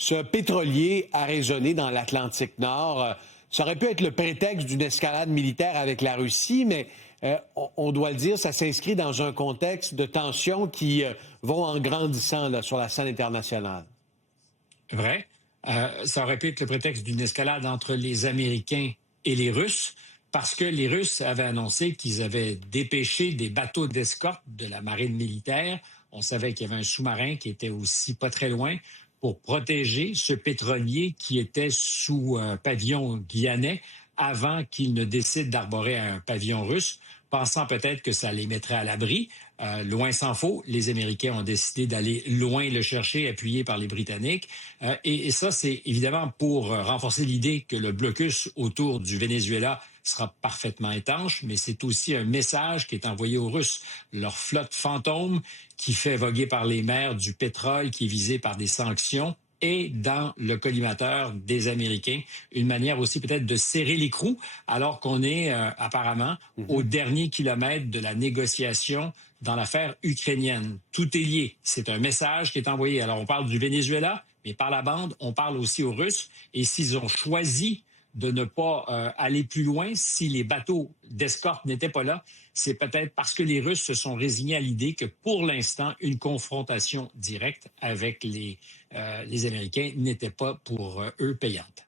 Ce pétrolier arraisonné dans l'Atlantique Nord, ça aurait pu être le prétexte d'une escalade militaire avec la Russie, mais on doit le dire, ça s'inscrit dans un contexte de tensions qui vont en grandissant là, sur la scène internationale. Vrai. Ça aurait pu être le prétexte d'une escalade entre les Américains et les Russes, parce que les Russes avaient annoncé qu'ils avaient dépêché des bateaux d'escorte de la marine militaire. On savait qu'il y avait un sous-marin qui était aussi pas très loin pour protéger ce pétrolier qui était sous un pavillon guyanais avant qu'il ne décide d'arborer un pavillon russe, pensant peut-être que ça les mettrait à l'abri. Loin s'en faut, les Américains ont décidé d'aller loin le chercher, appuyés par les Britanniques. Et ça, c'est évidemment pour renforcer l'idée que le blocus autour du Venezuela sera parfaitement étanche, mais c'est aussi un message qui est envoyé aux Russes. Leur flotte fantôme qui fait voguer par les mers du pétrole qui est visé par des sanctions et dans le collimateur des Américains, une manière aussi peut-être de serrer l'écrou, alors qu'on est apparemment au dernier kilomètre de la négociation dans l'affaire ukrainienne. Tout est lié. C'est un message qui est envoyé. Alors on parle du Venezuela, mais par la bande, on parle aussi aux Russes. Et s'ils ont choisi de ne pas aller plus loin, si les bateaux d'escorte n'étaient pas là, c'est peut-être parce que les Russes se sont résignés à l'idée que pour l'instant, une confrontation directe avec les Américains n'était pas pour eux payante.